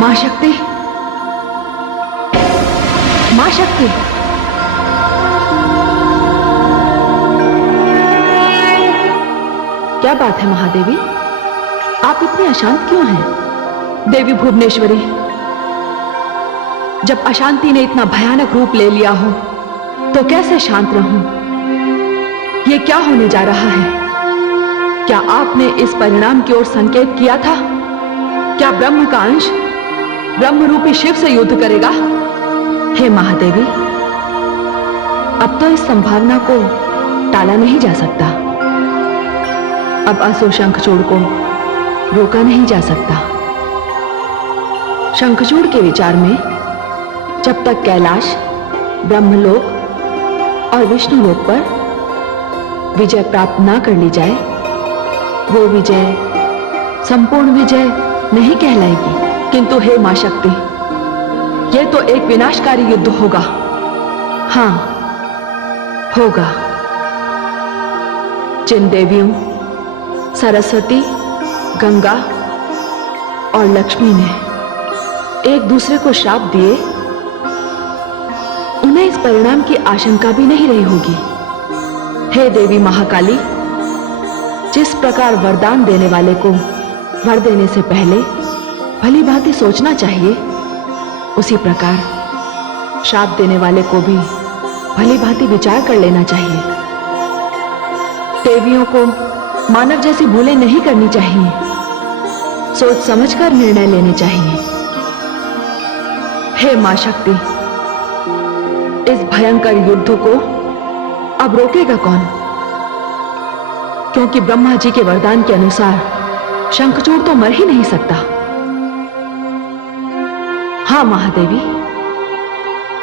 मां शक्ति, मां शक्ति। क्या बात है महादेवी, आप इतनी अशांत क्यों हैं? देवी भुवनेश्वरी, जब अशांति ने इतना भयानक रूप ले लिया हो तो कैसे शांत रहूं? ये क्या होने जा रहा है? क्या आपने इस परिणाम की ओर संकेत किया था? क्या ब्रह्म का अंश ब्रह्म रूपी शिव से युद्ध करेगा? हे महादेवी, अब तो इस संभावना को टाला नहीं जा सकता। अब असुर शंखचूड़ को रोका नहीं जा सकता। शंखचूड़ के विचार में जब तक कैलाश, ब्रह्मलोक और विष्णुलोक पर विजय प्राप्त ना कर ली जाए, वो विजय संपूर्ण विजय नहीं कहलाएगी। किंतु हे मां शक्ति, यह तो एक विनाशकारी युद्ध होगा। हां, होगा। जिन देवियों सरस्वती, गंगा और लक्ष्मी ने एक दूसरे को श्राप दिए, उन्हें इस परिणाम की आशंका भी नहीं रही होगी। हे देवी महाकाली, जिस प्रकार वरदान देने वाले को वर देने से पहले भली भांति सोचना चाहिए, उसी प्रकार श्राप देने वाले को भी भली भांति विचार कर लेना चाहिए। देवियों को मानव जैसी भूलें नहीं करनी चाहिए, सोच समझकर निर्णय लेने चाहिए। हे मां शक्ति, इस भयंकर युद्ध को अब रोकेगा कौन? क्योंकि ब्रह्मा जी के वरदान के अनुसार शंखचूड़ तो मर ही नहीं सकता। हां महादेवी,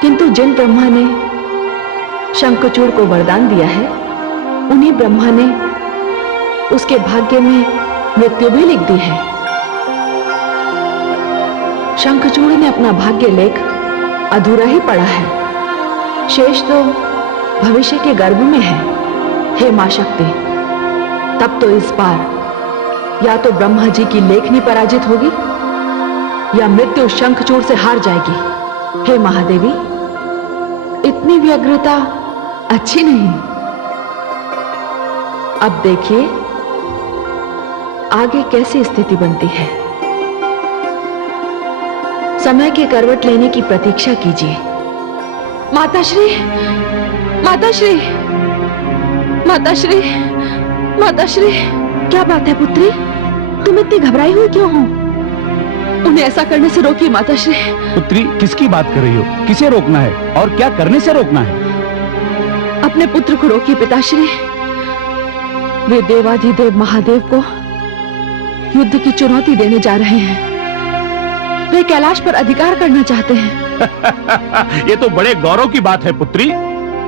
किंतु जिन ब्रह्मा ने शंखचूड़ को वरदान दिया है, उन्हीं ब्रह्मा ने उसके भाग्य में मृत्यु भी लिख दी है। शंखचूड़ ने अपना भाग्य लेख अधूरा ही पड़ा है, शेष तो भविष्य के गर्भ में है। हे मां शक्ति, तब तो इस बार या तो ब्रह्मा जी की लेखनी पराजित होगी या मृत्यु शंखचूड़ से हार जाएगी। हे महादेवी, इतनी व्यग्रता अच्छी नहीं। अब देखिए आगे कैसी स्थिति बनती है। समय के करवट लेने की प्रतीक्षा कीजिए। माताश्री, माताश्री, माताश्री, माताश्री। क्या बात है पुत्री, तुम इतनी घबराई हुई क्यों हो? उन्हें ऐसा करने से रोकिए माताश्री। पुत्री, किसकी बात कर रही हो? किसे रोकना है और क्या करने से रोकना है? अपने पुत्र को रोकिए पिताश्री। वे देवाधिदेव महादेव को युद्ध की चुनौती देने जा रहे हैं। वे कैलाश पर अधिकार करना चाहते हैं। ये तो बड़े गौरव की बात है पुत्री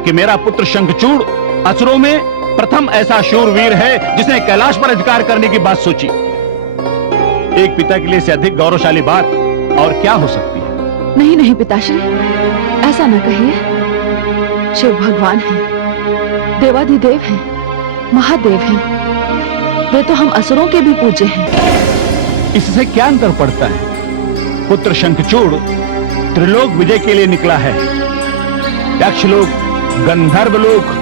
कि मेरा पुत्र शंखचूड़ असुरों में प्रथम ऐसा शूरवीर है जिसने कैलाश पर अधिकार करने की बात सोची। एक पिता के लिए से अधिक गौरवशाली बात और क्या हो सकती है? नहीं नहीं पिताश्री, ऐसा न कहिए। शिव भगवान हैं, देवाधिदेव हैं, महादेव हैं। वे तो हम असुरों के भी पूज्य हैं। इससे क्या अंतर पड़ता है? पुत्र शंखचूड़ त्रिलोक विजय के लिए निकला है। यक्षलोक, गंधर्वलोक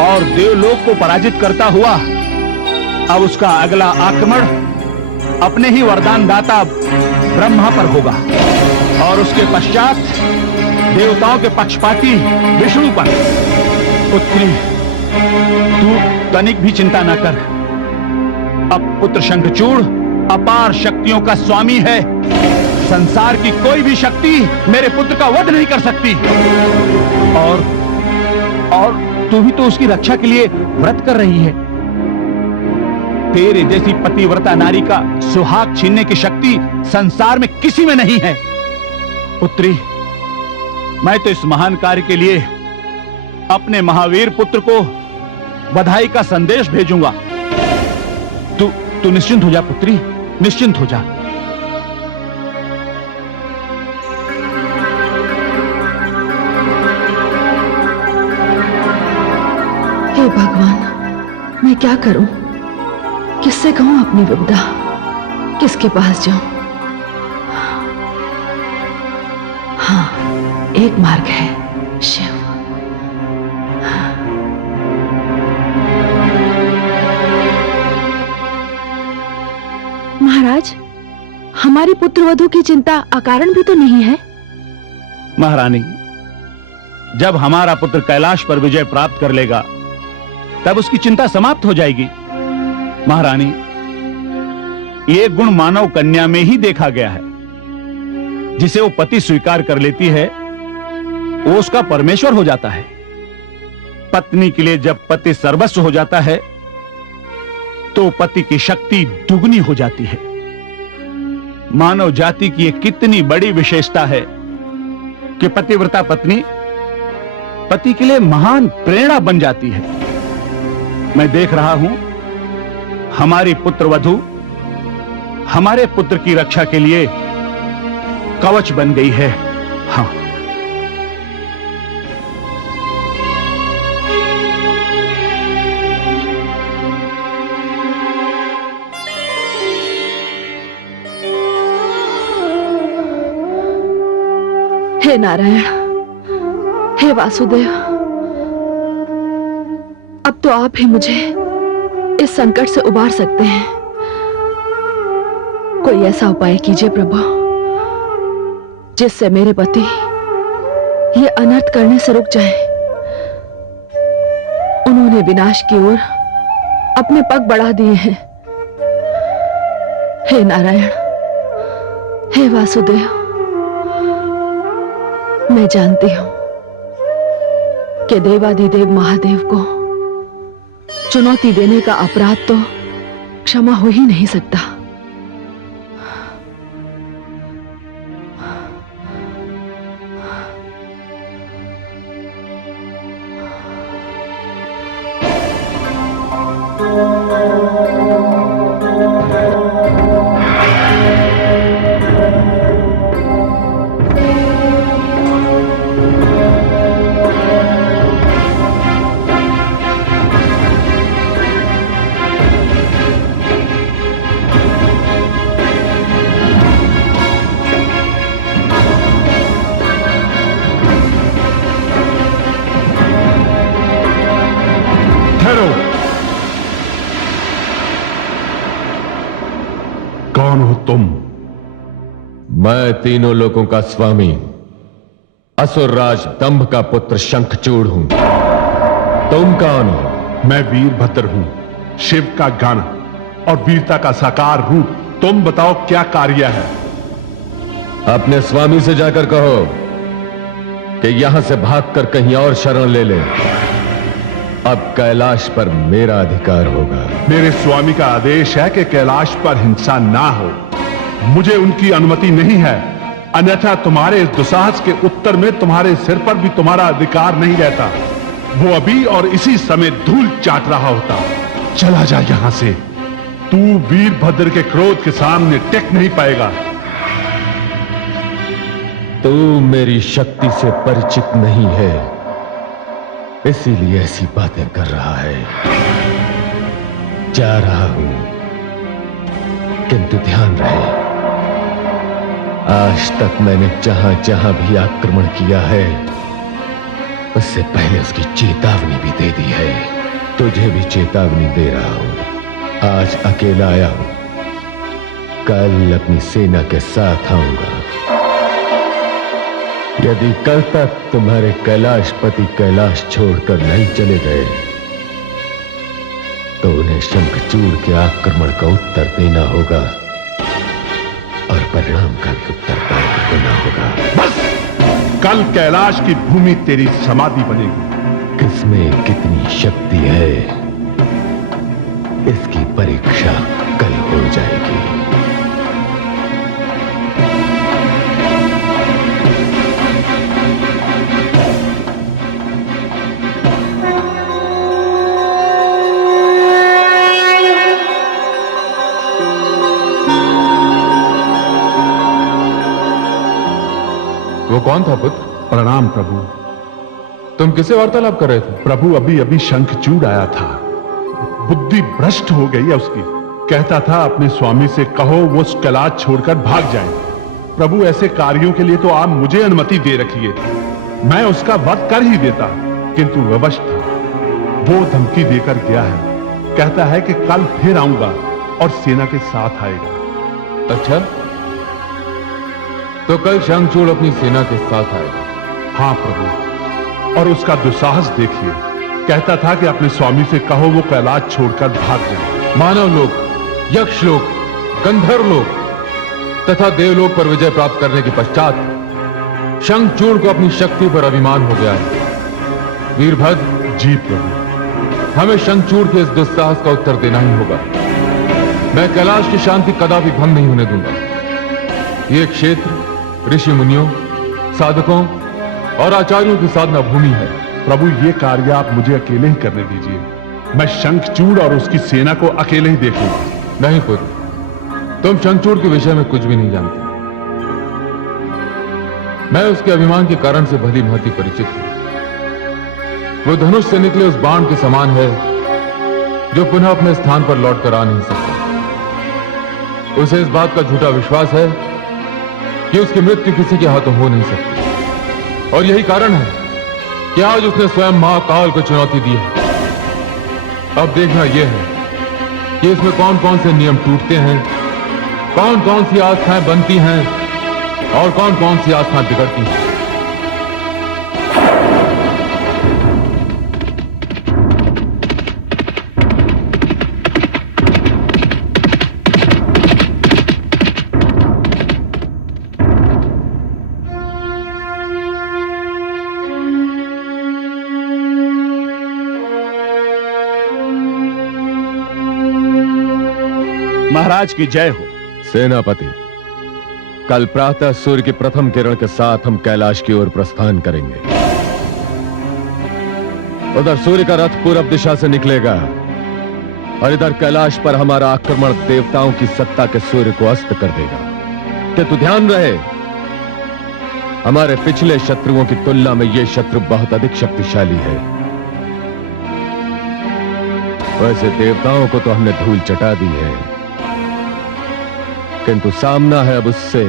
और देवलोक को पराजित करता हुआ अब उसका अगला आक्रमण अपने ही वरदान दाता ब्रह्मा पर होगा और उसके पश्चात देवताओं के पक्षपाती विष्णु पर। पुत्री, तू तनिक भी चिंता न कर। अब पुत्र शंखचूड़ अपार शक्तियों का स्वामी है। संसार की कोई भी शक्ति मेरे पुत्र का वध नहीं कर सकती। और तू भी तो उसकी रक्षा के लिए व्रत कर रही है। तेरे जैसी पतिव्रता नारी का सुहाग छीनने की शक्ति संसार में किसी में नहीं है। पुत्री, मैं तो इस महान कार्य के लिए अपने महावीर पुत्र को बधाई का संदेश भेजूंगा। तू निश्चिंत हो जा पुत्री, निश्चिंत हो जा। हे भगवान, मैं क्या करूं? किससे कहूं अपनी विपदा? किसके पास जाऊं? एक मार्ग है, शिव। महाराज, हमारी पुत्रवधू की चिंता अकारण भी तो नहीं है। महारानी, जब हमारा पुत्र कैलाश पर विजय प्राप्त कर लेगा तब उसकी चिंता समाप्त हो जाएगी। महारानी, ये गुण मानव कन्या में ही देखा गया है। जिसे वो पति स्वीकार कर लेती है वो उसका परमेश्वर हो जाता है। पत्नी के लिए जब पति सर्वस्व हो जाता है तो पति की शक्ति दुगनी हो जाती है। मानव जाति की एक कितनी बड़ी विशेषता है कि पतिव्रता पत्नी पति के लिए महान प्रेरणा बन जाती है। मैं देख रहा हूं हमारी पुत्रवधू हमारे पुत्र की रक्षा के लिए कवच बन गई है। हाँ, हे नारायण, हे वासुदेव, अब तो आप ही मुझे इस संकट से उबार सकते हैं। कोई ऐसा उपाय कीजिए प्रभु, जिससे मेरे पति ये अनर्थ करने से रुक जाएं। उन्होंने विनाश की ओर अपने पग बढ़ा दिए हैं। हे नारायण, हे वासुदेव, मैं जानती हूं कि देवाधिदेव महादेव को चुनौती देने का अपराध तो क्षमा हो ही नहीं सकता। कौन हो तुम? मैं तीनों लोगों का स्वामी असुरराज दंभ का पुत्र शंखचूड़ हूं। तुम कौन हो? मैं वीरभद्र हूं, शिव का गण और वीरता का साकार रूप। तुम बताओ क्या कार्य है? अपने स्वामी से जाकर कहो कि यहां से भागकर कहीं और शरण ले ले। अब कैलाश पर मेरा अधिकार होगा। मेरे स्वामी का आदेश है कि कैलाश पर हिंसा ना हो। मुझे उनकी अनुमति नहीं है, अन्यथा तुम्हारे इस दुस्साहस के उत्तर में तुम्हारे सिर पर भी तुम्हारा अधिकार नहीं रहता। वो अभी और इसी समय धूल चाट रहा होता। चला जा यहां से, तू वीरभद्र के क्रोध के सामने टिक नहीं पाएगा। तू मेरी शक्ति से परिचित नहीं है, इसीलिए ऐसी बातें कर रहा है। जा रहा हूं, किंतु ध्यान रहे, आज तक मैंने जहां जहां भी आक्रमण किया है उससे पहले उसकी चेतावनी भी दे दी है। तुझे भी चेतावनी दे रहा हूं। आज अकेला आया हूं, कल अपनी सेना के साथ आऊंगा। यदि कल तक तुम्हारे कैलाशपति कैलाश छोड़कर नहीं चले गए तो उन्हें शंखचूड़ के आक्रमण का उत्तर देना होगा और परिणाम का भी उत्तरदायी होना होगा। बस, कल कैलाश की भूमि तेरी समाधि बनेगी। किसमें कितनी शक्ति है इसकी परीक्षा कल हो जाएगी। वो कौन था पुत्र? प्रणाम प्रभु। तुम किसे वार्तालाप कर रहे थे? प्रभु, अभी अभी शंखचूड़ आया था। बुद्धि भ्रष्ट हो गई है उसकी। कहता था अपने स्वामी से कहो वो कैलाश छोड़कर भाग जाए। प्रभु, ऐसे कार्यों के लिए तो आप मुझे अनुमति दे रखिए। मैं उसका वध कर ही देता, किंतु विवश था। वो धमकी देकर गया है, कहता है कि कल फिर आऊंगा और सेना के साथ आएगा। अच्छा, तो कल शंखचूड़ अपनी सेना के साथ आएगा? हाँ प्रभु, और उसका दुस्साहस देखिए, कहता था कि अपने स्वामी से कहो वो कैलाश छोड़कर भाग जाए। मानव लोक, यक्ष लोक, गंधर्व लोक तथा देवलोक पर विजय प्राप्त करने के पश्चात शंखचूड़ को अपनी शक्ति पर अभिमान हो गया है। वीरभद्र जी प्रभु, हमें शंखचूड़ के इस दुस्साहस का उत्तर देना ही होगा। मैं कैलाश की शांति कदापि भंग नहीं होने दूंगा। यह क्षेत्र ऋषि मुनियों, साधकों और आचार्यों की साधना भूमि है। प्रभु, ये कार्य आप मुझे अकेले ही करने दीजिए। मैं शंखचूड़ और उसकी सेना को अकेले ही देखूंगा। नहीं पुत्र, तुम शंखचूड़ के विषय में कुछ भी नहीं जानते। मैं उसके अभिमान के कारण से भली भांति परिचित हूं। वो धनुष से निकले उस बाण के समान है जो पुनः अपने स्थान पर लौटकर आ नहीं सकता। उसे इस बात का झूठा विश्वास है कि उसकी मृत्यु किसी के हाथों हो नहीं सकती, और यही कारण है कि आज उसने स्वयं महाकाल को चुनौती दी है। अब देखना यह है कि इसमें कौन कौन से नियम टूटते हैं, कौन कौन सी आस्थाएं बनती हैं और कौन कौन सी आस्थाएं बिगड़ती हैं। महाराज की जय हो। सेनापति, कल प्रातः सूर्य की प्रथम किरण के साथ हम कैलाश की ओर प्रस्थान करेंगे। उधर सूर्य का रथ पूरब दिशा से निकलेगा और इधर कैलाश पर हमारा आक्रमण देवताओं की सत्ता के सूर्य को अस्त कर देगा। किंतु ध्यान रहे, हमारे पिछले शत्रुओं की तुलना में यह शत्रु बहुत अधिक शक्तिशाली है। वैसे देवताओं को तो हमने धूल चटा दी है, किंतु सामना है अब उससे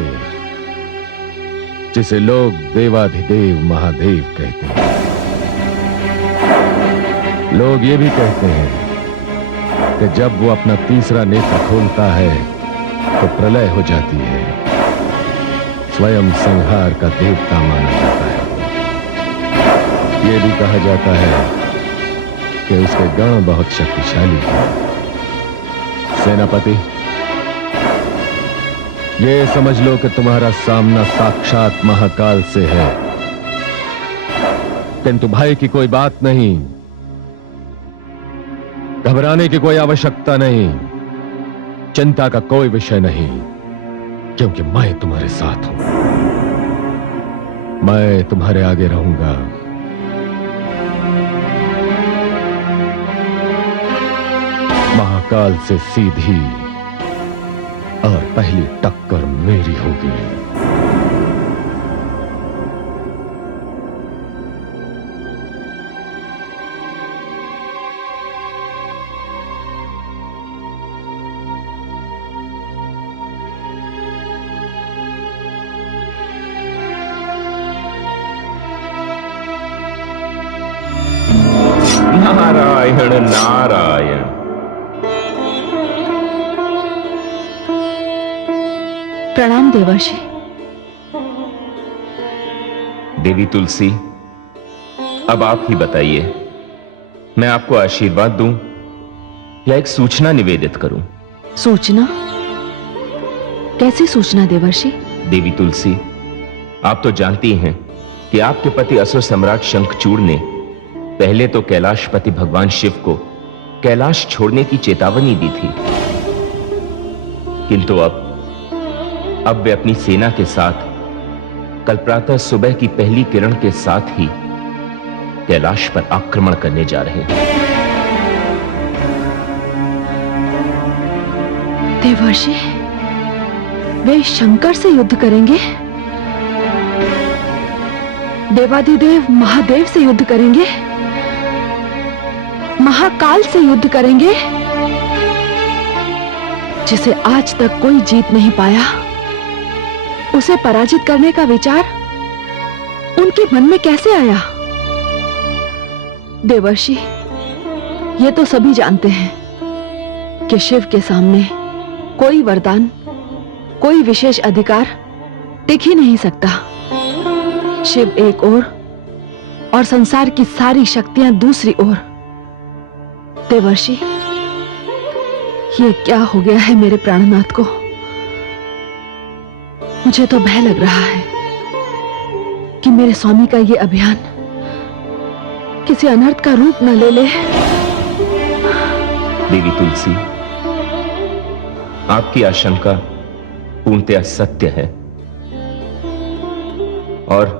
जिसे लोग देवाधिदेव महादेव कहते हैं। लोग ये भी कहते हैं कि जब वो अपना तीसरा नेत्र खोलता है तो प्रलय हो जाती है। स्वयं संहार का देवता माना जाता है। ये भी कहा जाता है कि उसके गण बहुत शक्तिशाली हैं। सेनापति, ये समझ लो कि तुम्हारा सामना साक्षात महाकाल से है, किंतु भय की कोई बात नहीं, घबराने की कोई आवश्यकता नहीं, चिंता का कोई विषय नहीं, क्योंकि मैं तुम्हारे साथ हूं। मैं तुम्हारे आगे रहूंगा। महाकाल से सीधी और पहली टक्कर मेरी होगी। नारायण नारायण। प्रणाम देवर्षि। देवी तुलसी, अब आप ही बताइए, मैं आपको आशीर्वाद दूं या एक सूचना निवेदित करूं? सूचना? कैसी सूचना देवर्षि? देवी तुलसी, आप तो जानती हैं कि आपके पति असुर सम्राट शंखचूड़ ने पहले तो कैलाशपति भगवान शिव को कैलाश छोड़ने की चेतावनी दी थी, किंतु अब वे अपनी सेना के साथ कल प्रातः सुबह की पहली किरण के साथ ही कैलाश पर आक्रमण करने जा रहे हैं। देवर्षि, वे शंकर से युद्ध करेंगे? देवाधिदेव महादेव से युद्ध करेंगे? महाकाल से युद्ध करेंगे, जिसे आज तक कोई जीत नहीं पाया? उसे पराजित करने का विचार उनके मन में कैसे आया? देवर्षि, ये तो सभी जानते हैं कि शिव के सामने कोई वरदान, कोई विशेष अधिकार टिक ही नहीं सकता। शिव एक ओर और संसार की सारी शक्तियां दूसरी ओर। देवर्षि, ये क्या हो गया है मेरे प्राणनाथ को? मुझे तो भय लग रहा है कि मेरे स्वामी का ये अभियान किसी अनर्थ का रूप न ले ले। देवी तुलसी, आपकी आशंका पूर्णतया सत्य है और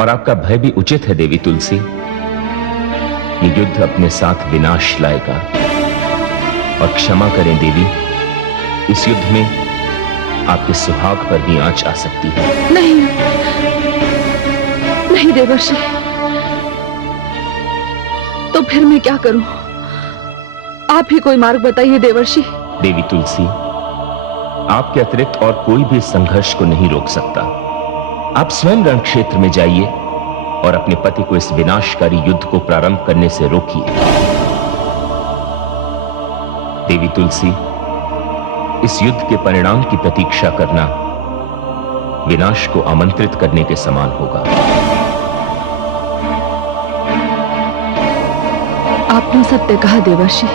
आपका भय भी उचित है देवी तुलसी। ये युद्ध अपने साथ विनाश लाएगा। और क्षमा करें देवी, इस युद्ध में आपके सुहाग पर भी आंच आ सकती है। नहीं, नहीं देवर्षि, तो फिर मैं क्या करूं? आप ही कोई मार्ग बताइए देवर्षि। देवी तुलसी, आपके अतिरिक्त और कोई भी इस संघर्ष को नहीं रोक सकता। आप स्वयं रण क्षेत्र में जाइए और अपने पति को इस विनाशकारी युद्ध को प्रारंभ करने से रोकिए। देवी तुलसी, इस युद्ध के परिणाम की प्रतीक्षा करना विनाश को आमंत्रित करने के समान होगा। आपने सत्य कहा देवर्षि।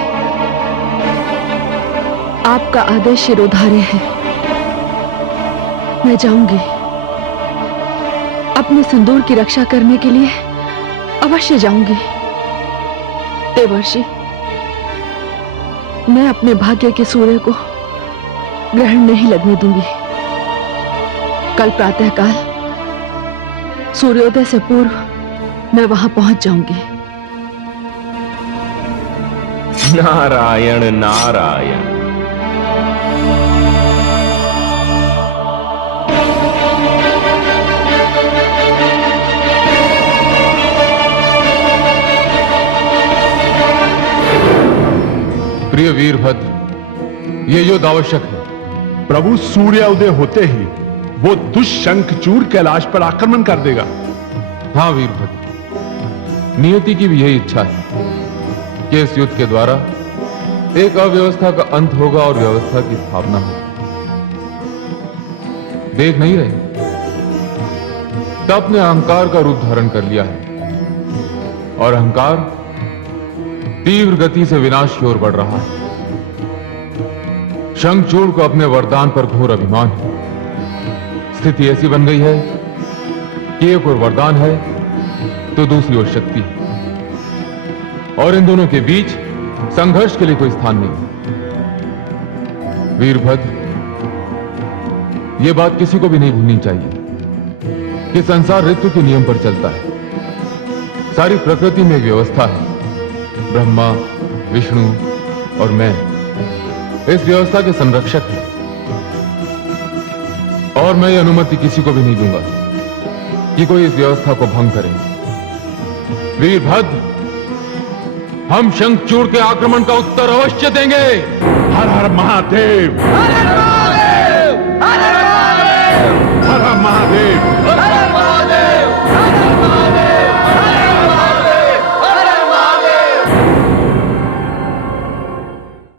आपका आदेश शिरोधार्य है। मैं जाऊंगी। अपने सिंदूर की रक्षा करने के लिए अवश्य जाऊंगी। देवर्षि, मैं अपने भाग्य के सूर्य को ग्रहण नहीं लगने दूंगी। कल प्रातःकाल सूर्योदय से पूर्व मैं वहां पहुंच जाऊंगी। नारायण नारायण। प्रिय वीरभद्र, ये युद्ध आवश्यक है। प्रभु, सूर्य उदय होते ही वो दुष्शंखचूड़ कैलाश पर आक्रमण कर देगा। हाँ वीरभद्र, नियति की भी यही इच्छा है कि इस युद्ध के द्वारा एक अव्यवस्था का अंत होगा और व्यवस्था की स्थापना होगी। देख नहीं रहे, तप ने अहंकार का रूप धारण कर लिया है और अहंकार तीव्र गति से विनाश की ओर बढ़ रहा है। शंखचूड़ को अपने वरदान पर घोर अभिमान है। स्थिति ऐसी बन गई है कि एक ओर वरदान है तो दूसरी ओर शक्ति है और इन दोनों के बीच संघर्ष के लिए कोई स्थान नहीं। वीरभद्र, यह बात किसी को भी नहीं भूलनी चाहिए कि संसार ऋतु के नियम पर चलता है। सारी प्रकृति में एक व्यवस्था है। ब्रह्मा, विष्णु और मैं इस व्यवस्था के संरक्षक हैं और मैं ये अनुमति किसी को भी नहीं दूंगा कि कोई इस व्यवस्था को भंग करे। वीरभद्र, हम शंखचूड़ के आक्रमण का उत्तर अवश्य देंगे। हर हर महादेव, हर हर महादेव, हर हर महादेव।